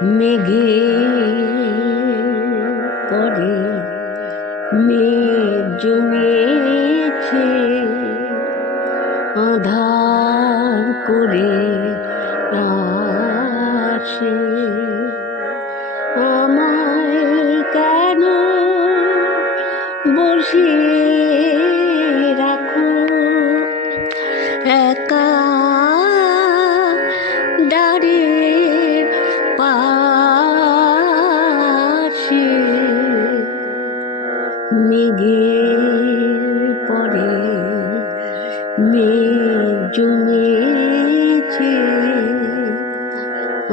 মেঘে পরে মেঘ জমেছে আঁধার করে আসে আমায় কেন বসিয়ে রাখো একা ডারের পাশে মেঘের পরে মেঘ জমেছে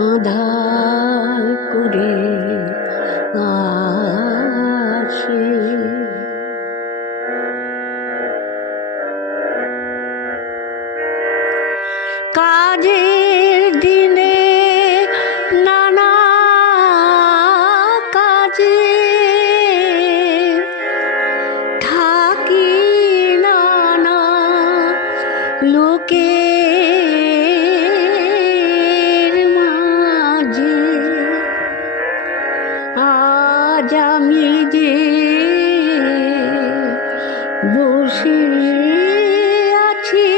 আঁধার করে আসে কাজের দিনে নানা কাজে থাকি নানা লোকের মাঝে আজ আমি যে বসে আছি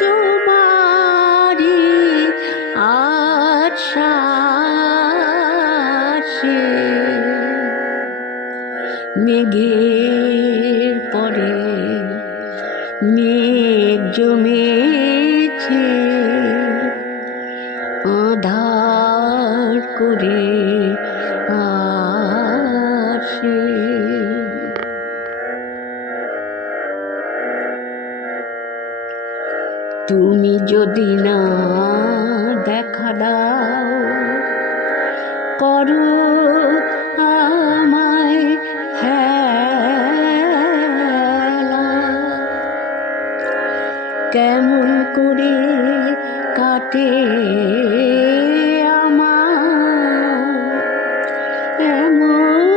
তোমারি আশ্বাসে মেঘের পরে মেঘ জমেছে আঁধার করে আসে তুমি যদি না দেখা দাও করো আমায় হেলা কেমন করে কাটে আমার এমন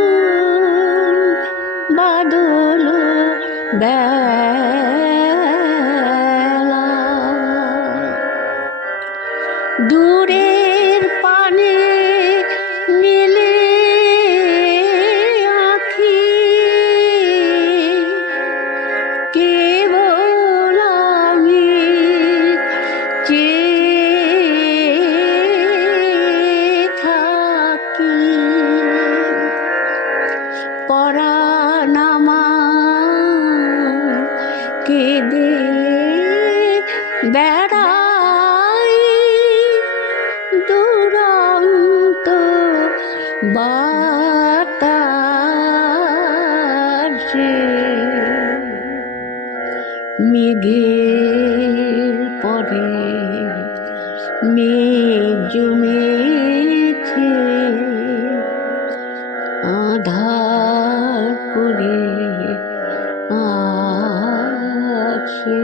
বাদল বেলা দূরের পানে মিলে আঁখি কেবল আমি চেয়ে থাকি পরাণ আমার কেঁদে বেড়াই দুরন্ত বাতাসে মেঘের পরে মেঘ জমেছে আঁধার করে আসে।